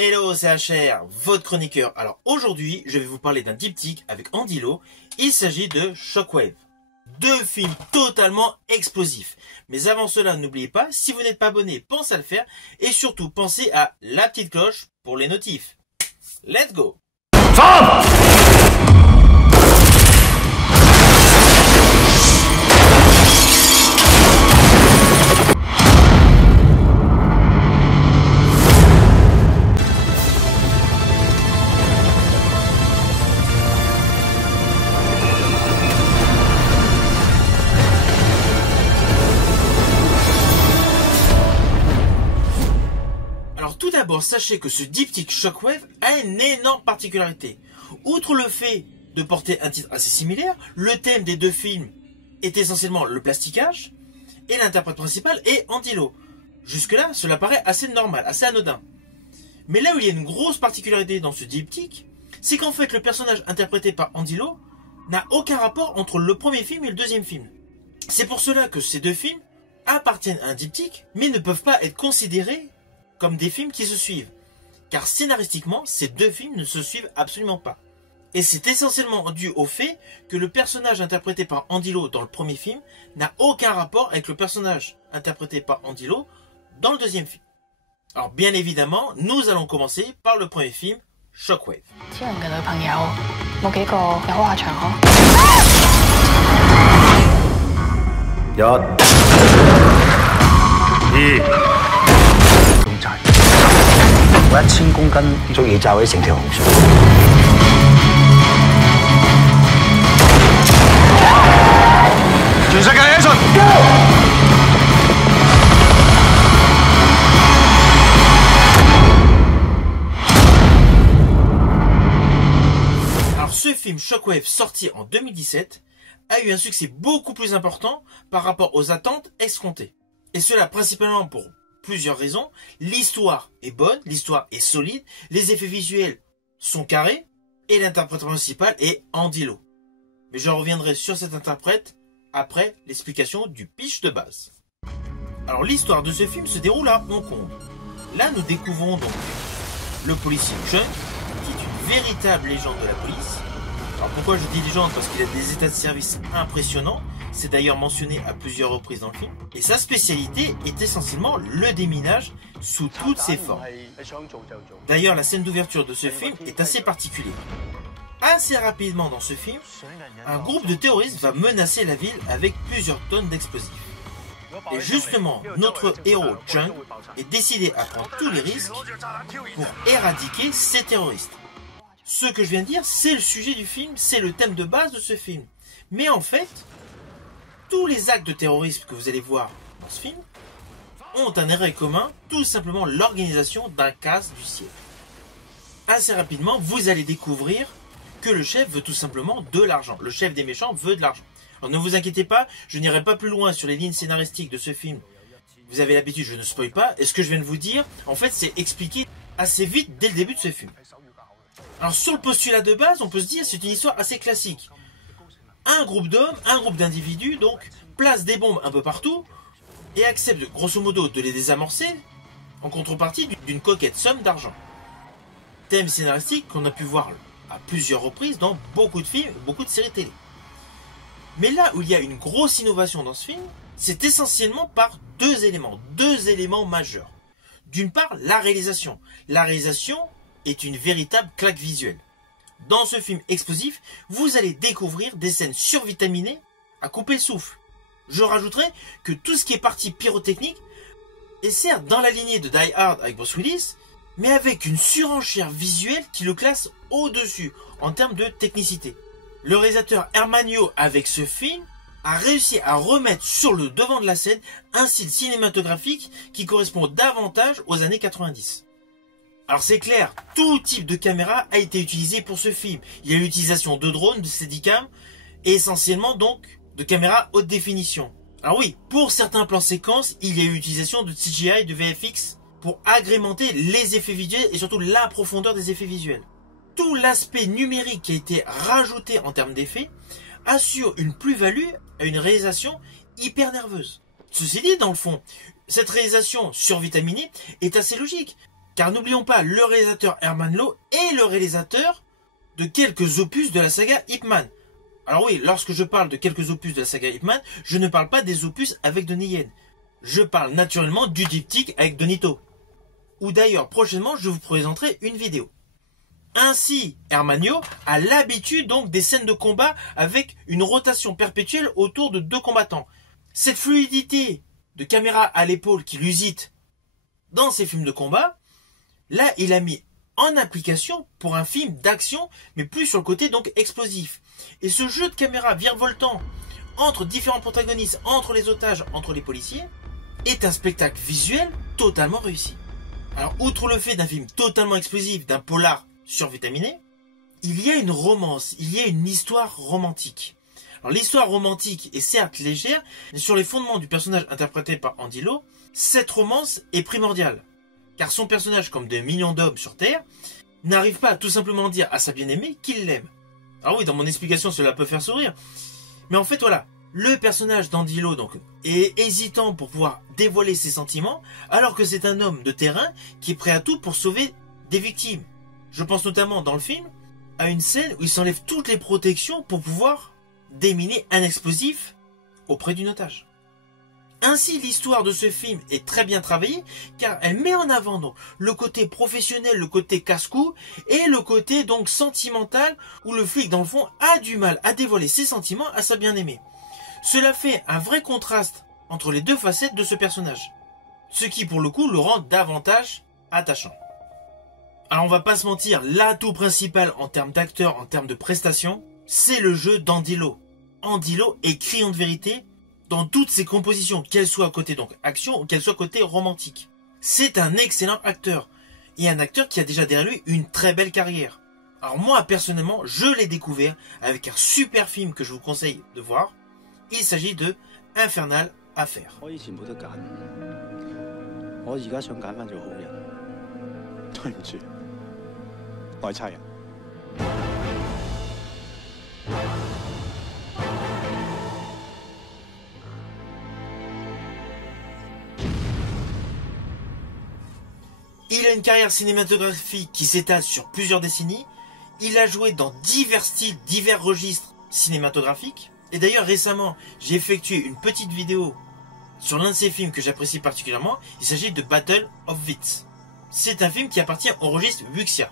Hello, c'est HR, votre chroniqueur. Alors aujourd'hui, je vais vous parler d'un diptyque avec Andy Lau. Il s'agit de Shockwave. Deux films totalement explosifs. Mais avant cela, n'oubliez pas, si vous n'êtes pas abonné, pensez à le faire. Et surtout, pensez à la petite cloche pour les notifs. Let's go! Stop! Tout d'abord, sachez que ce diptyque Shockwave a une énorme particularité. Outre le fait de porter un titre assez similaire, le thème des deux films est essentiellement le plasticage et l'interprète principal est Andy Lau. Jusque-là, cela paraît assez normal, assez anodin. Mais là où il y a une grosse particularité dans ce diptyque, c'est qu'en fait le personnage interprété par Andy Lau n'a aucun rapport entre le premier film et le deuxième film. C'est pour cela que ces deux films appartiennent à un diptyque, mais ne peuvent pas être considérés comme des films qui se suivent. Car scénaristiquement, ces deux films ne se suivent absolument pas. Et c'est essentiellement dû au fait que le personnage interprété par Andy Lau dans le premier film n'a aucun rapport avec le personnage interprété par Andy Lau dans le deuxième film. Alors bien évidemment, nous allons commencer par le premier film, Shockwave. Alors ce film Shockwave, sorti en 2017, a eu un succès beaucoup plus important par rapport aux attentes escomptées. Et cela principalement pour plusieurs raisons. L'histoire est bonne, l'histoire est solide, les effets visuels sont carrés et l'interprète principal est Andy Lau. Mais je reviendrai sur cet interprète après l'explication du pitch de base. Alors l'histoire de ce film se déroule à Hong Kong. Là nous découvrons donc le policier Chung, qui est une véritable légende de la police. Alors pourquoi je dis légende? Parce qu'il a des états de service impressionnants. C'est d'ailleurs mentionné à plusieurs reprises dans le film. Et sa spécialité est essentiellement le déminage sous toutes ses formes. D'ailleurs, la scène d'ouverture de ce film est assez particulière. Assez rapidement dans ce film, un groupe de terroristes va menacer la ville avec plusieurs tonnes d'explosifs. Et justement, notre héros Chung est décidé à prendre tous les risques pour éradiquer ces terroristes. Ce que je viens de dire, c'est le sujet du film, c'est le thème de base de ce film. Mais en fait, tous les actes de terrorisme que vous allez voir dans ce film ont un arrêt commun, tout simplement l'organisation d'un casse du ciel. Assez rapidement, vous allez découvrir que le chef veut tout simplement de l'argent. Le chef des méchants veut de l'argent. Alors ne vous inquiétez pas, je n'irai pas plus loin sur les lignes scénaristiques de ce film. Vous avez l'habitude, je ne spoil pas. Et ce que je viens de vous dire, en fait, c'est expliqué assez vite dès le début de ce film. Alors sur le postulat de base, on peut se dire c'est une histoire assez classique. Un groupe d'hommes, un groupe d'individus, donc, place des bombes un peu partout et accepte grosso modo de les désamorcer en contrepartie d'une coquette somme d'argent. Thème scénaristique qu'on a pu voir à plusieurs reprises dans beaucoup de films, beaucoup de séries télé. Mais là où il y a une grosse innovation dans ce film, c'est essentiellement par deux éléments majeurs. D'une part, la réalisation. La réalisation est une véritable claque visuelle. Dans ce film explosif, vous allez découvrir des scènes survitaminées à couper le souffle. Je rajouterai que tout ce qui est partie pyrotechnique est certes dans la lignée de Die Hard avec Bruce Willis, mais avec une surenchère visuelle qui le classe au-dessus en termes de technicité. Le réalisateur Herman Yeo, avec ce film, a réussi à remettre sur le devant de la scène un style cinématographique qui correspond davantage aux années 90. Alors c'est clair, tout type de caméra a été utilisé pour ce film. Il y a eu l'utilisation de drones, de steadicam, et essentiellement donc de caméras haute définition. Alors oui, pour certains plans séquences, il y a eu l'utilisation de CGI, de VFX, pour agrémenter les effets visuels et surtout la profondeur des effets visuels. Tout l'aspect numérique qui a été rajouté en termes d'effets assure une plus-value à une réalisation hyper nerveuse. Ceci dit, dans le fond, cette réalisation survitaminée est assez logique, Car n'oublions pas, le réalisateur Herman Lo est le réalisateur de quelques opus de la saga Ip Man. Alors oui, lorsque je parle de quelques opus de la saga Ip Man, je ne parle pas des opus avec Donnie Yen. Je parle naturellement du diptyque avec Donito. Ou d'ailleurs, prochainement, je vous présenterai une vidéo. Ainsi, Herman Lo a l'habitude donc des scènes de combat avec une rotation perpétuelle autour de deux combattants. Cette fluidité de caméra à l'épaule qui l'usite dans ses films de combat, là, il a mis en application pour un film d'action, mais plus sur le côté donc explosif. Et ce jeu de caméra virevoltant entre différents protagonistes, entre les otages, entre les policiers, est un spectacle visuel totalement réussi. Alors, outre le fait d'un film totalement explosif, d'un polar survitaminé, il y a une romance, il y a une histoire romantique. Alors, l'histoire romantique est certes légère, mais sur les fondements du personnage interprété par Andy Lo, cette romance est primordiale. Car son personnage, comme des millions d'hommes sur Terre, n'arrive pas à tout simplement dire à sa bien-aimée qu'il l'aime. Alors oui, dans mon explication, cela peut faire sourire. Mais en fait, voilà, le personnage d'Andy Lo donc, est hésitant pour pouvoir dévoiler ses sentiments, alors que c'est un homme de terrain qui est prêt à tout pour sauver des victimes. Je pense notamment dans le film à une scène où il s'enlève toutes les protections pour pouvoir déminer un explosif auprès d'une otage. Ainsi, l'histoire de ce film est très bien travaillée car elle met en avant donc le côté professionnel, le côté casse-cou et le côté donc sentimental où le flic dans le fond a du mal à dévoiler ses sentiments à sa bien-aimée. Cela fait un vrai contraste entre les deux facettes de ce personnage, ce qui pour le coup le rend davantage attachant. Alors on va pas se mentir, l'atout principal en termes d'acteur, en termes de prestations, c'est le jeu d'Andy Lo. Andy Lo est criant de vérité dans toutes ses compositions, qu'elles soient côté donc action ou qu'elles soient côté romantique. C'est un excellent acteur, et un acteur qui a déjà derrière lui une très belle carrière. Alors moi personnellement, je l'ai découvert avec un super film que je vous conseille de voir. Il s'agit de Infernal Affair. Il a une carrière cinématographique qui s'étale sur plusieurs décennies. Il a joué dans divers styles, divers registres cinématographiques. Et d'ailleurs récemment, j'ai effectué une petite vidéo sur l'un de ses films que j'apprécie particulièrement. Il s'agit de Battle of Wits. C'est un film qui appartient au registre Wuxia.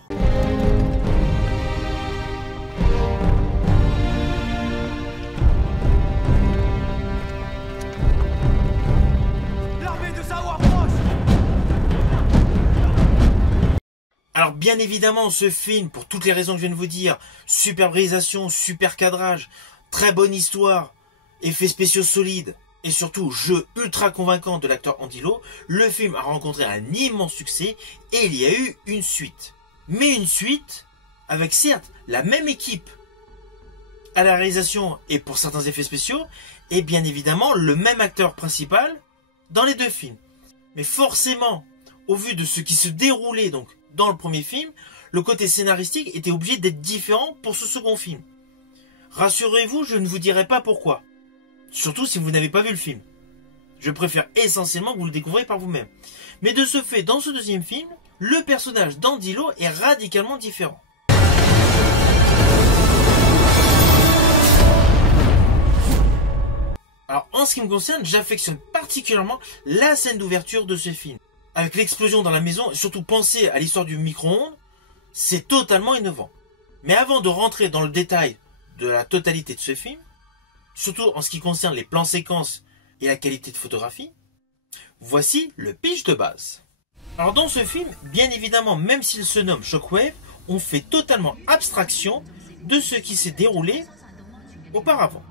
Alors bien évidemment ce film, pour toutes les raisons que je viens de vous dire, super réalisation, super cadrage, très bonne histoire, effets spéciaux solides, et surtout jeu ultra convaincant de l'acteur Andy Lo, le film a rencontré un immense succès et il y a eu une suite. Mais une suite avec certes la même équipe à la réalisation et pour certains effets spéciaux, et bien évidemment le même acteur principal dans les deux films. Mais forcément, au vu de ce qui se déroulait donc dans le premier film, le côté scénaristique était obligé d'être différent pour ce second film. Rassurez-vous, je ne vous dirai pas pourquoi. Surtout si vous n'avez pas vu le film. Je préfère essentiellement que vous le découvriez par vous-même. Mais de ce fait, dans ce deuxième film, le personnage d'Andy Lo est radicalement différent. Alors, en ce qui me concerne, j'affectionne particulièrement la scène d'ouverture de ce film. Avec l'explosion dans la maison, et surtout penser à l'histoire du micro-ondes, c'est totalement innovant. Mais avant de rentrer dans le détail de la totalité de ce film, surtout en ce qui concerne les plans séquences et la qualité de photographie, voici le pitch de base. Alors dans ce film, bien évidemment, même s'il se nomme Shockwave, on fait totalement abstraction de ce qui s'est déroulé auparavant.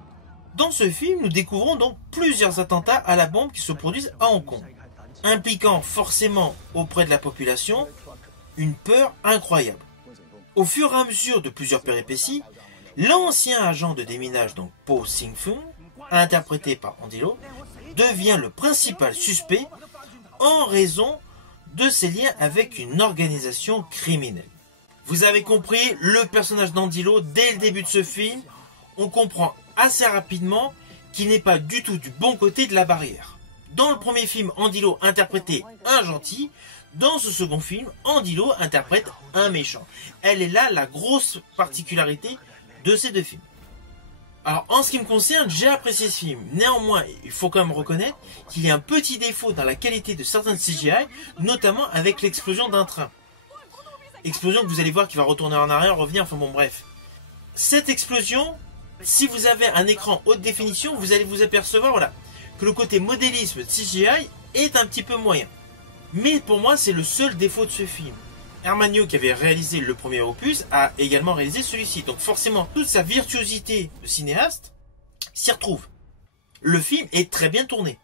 Dans ce film, nous découvrons donc plusieurs attentats à la bombe qui se produisent à Hong Kong, impliquant forcément auprès de la population une peur incroyable. Au fur et à mesure de plusieurs péripéties, l'ancien agent de déminage, donc Po Sing-fung, interprété par Andy Lo, devient le principal suspect en raison de ses liens avec une organisation criminelle. Vous avez compris, le personnage d'Andy Lo, dès le début de ce film, on comprend assez rapidement qu'il n'est pas du tout du bon côté de la barrière. Dans le premier film, Andy Lo interprétait un gentil. Dans ce second film, Andy Lau interprète un méchant. Elle est là la grosse particularité de ces deux films. Alors, en ce qui me concerne, j'ai apprécié ce film. Néanmoins, il faut quand même reconnaître qu'il y a un petit défaut dans la qualité de certains CGI, notamment avec l'explosion d'un train. Explosion que vous allez voir qui va retourner en arrière, revenir, enfin bon, bref. Cette explosion, si vous avez un écran haute définition, vous allez vous apercevoir, voilà, que le côté modélisme de CGI est un petit peu moyen. Mais pour moi, c'est le seul défaut de ce film. Hermagno, qui avait réalisé le premier opus, a également réalisé celui-ci. Donc forcément, toute sa virtuosité de cinéaste s'y retrouve. Le film est très bien tourné.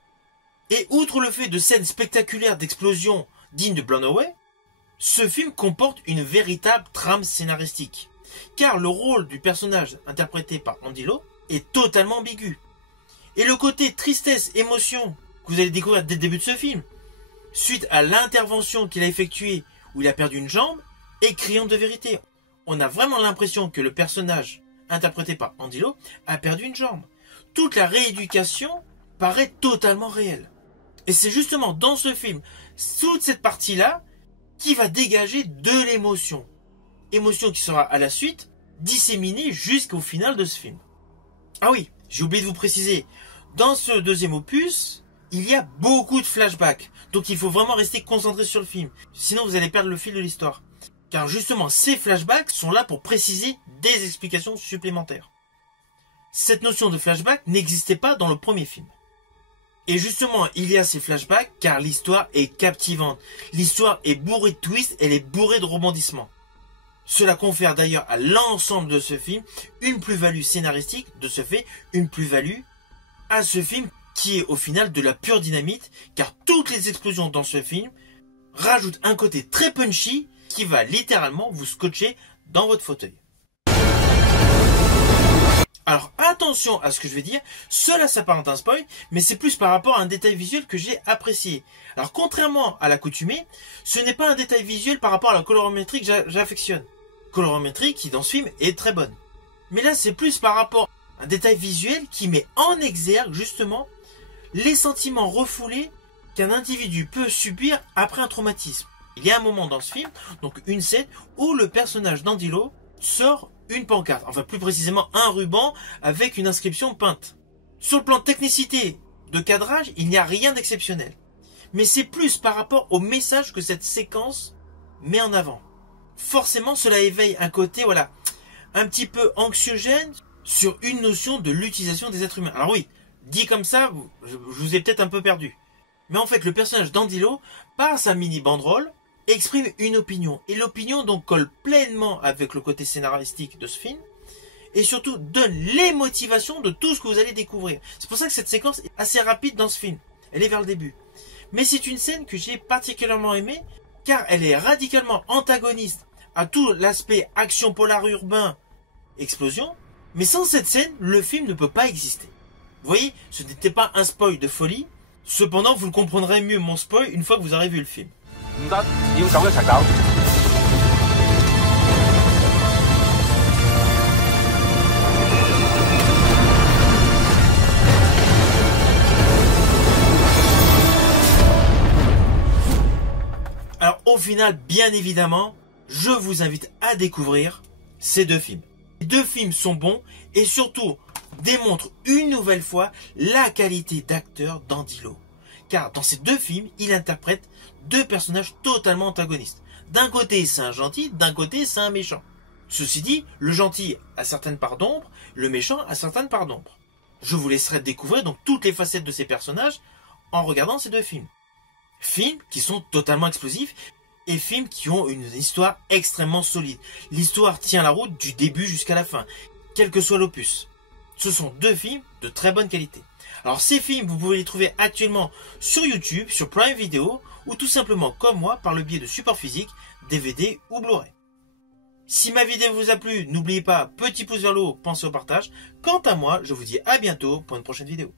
Et outre le fait de scènes spectaculaires d'explosions dignes de Blumhouse, ce film comporte une véritable trame scénaristique. Car le rôle du personnage interprété par Andy Lau est totalement ambigu. Et le côté tristesse, émotion que vous allez découvrir dès le début de ce film, suite à l'intervention qu'il a effectuée où il a perdu une jambe, est criante de vérité. On a vraiment l'impression que le personnage interprété par Andy Lau a perdu une jambe. Toute la rééducation paraît totalement réelle. Et c'est justement dans ce film, toute cette partie-là, qui va dégager de l'émotion. Émotion qui sera à la suite disséminée jusqu'au final de ce film. Ah oui, j'ai oublié de vous préciser, dans ce deuxième opus, il y a beaucoup de flashbacks. Donc il faut vraiment rester concentré sur le film. Sinon vous allez perdre le fil de l'histoire. Car justement, ces flashbacks sont là pour préciser des explications supplémentaires. Cette notion de flashback n'existait pas dans le premier film. Et justement, il y a ces flashbacks car l'histoire est captivante. L'histoire est bourrée de twists, elle est bourrée de rebondissements. Cela confère d'ailleurs à l'ensemble de ce film une plus-value scénaristique, de ce fait, une plus-value à ce film qui est au final de la pure dynamite, car toutes les explosions dans ce film rajoutent un côté très punchy qui va littéralement vous scotcher dans votre fauteuil. Alors attention à ce que je vais dire, cela s'apparente à un spoil, mais c'est plus par rapport à un détail visuel que j'ai apprécié. Alors contrairement à l'accoutumée, ce n'est pas un détail visuel par rapport à la colorimétrie que j'affectionne. Colorimétrie qui dans ce film est très bonne. Mais là c'est plus par rapport à un détail visuel qui met en exergue justement les sentiments refoulés qu'un individu peut subir après un traumatisme. Il y a un moment dans ce film, donc une scène, où le personnage d'Andy Lau sort une pancarte, enfin plus précisément un ruban avec une inscription peinte. Sur le plan de technicité, de cadrage, il n'y a rien d'exceptionnel. Mais c'est plus par rapport au message que cette séquence met en avant. Forcément, cela éveille un côté, voilà, un petit peu anxiogène sur une notion de l'utilisation des êtres humains. Alors oui, dit comme ça, je vous ai peut-être un peu perdu. Mais en fait, le personnage d'Andy Lau, par sa mini banderole, exprime une opinion. Et l'opinion donc colle pleinement avec le côté scénaristique de ce film. Et surtout donne les motivations de tout ce que vous allez découvrir. C'est pour ça que cette séquence est assez rapide dans ce film. Elle est vers le début. Mais c'est une scène que j'ai particulièrement aimée, car elle est radicalement antagoniste à tout l'aspect action polar urbain, explosion. Mais sans cette scène, le film ne peut pas exister. Vous voyez, ce n'était pas un spoil de folie. Cependant, vous le comprendrez mieux mon spoil une fois que vous aurez vu le film. Alors au final, bien évidemment, je vous invite à découvrir ces deux films. Les deux films sont bons et surtout démontrent une nouvelle fois la qualité d'acteur d'Andy Lau. Car dans ces deux films, il interprète deux personnages totalement antagonistes. D'un côté, c'est un gentil, d'un côté, c'est un méchant. Ceci dit, le gentil a certaines parts d'ombre, le méchant a certaines parts d'ombre. Je vous laisserai découvrir donc toutes les facettes de ces personnages en regardant ces deux films. Films qui sont totalement explosifs et films qui ont une histoire extrêmement solide. L'histoire tient la route du début jusqu'à la fin, quel que soit l'opus. Ce sont deux films de très bonne qualité. Alors ces films, vous pouvez les trouver actuellement sur YouTube, sur Prime Video, ou tout simplement comme moi, par le biais de supports physiques, DVD ou Blu-ray. Si ma vidéo vous a plu, n'oubliez pas, petit pouce vers le haut, pensez au partage. Quant à moi, je vous dis à bientôt pour une prochaine vidéo.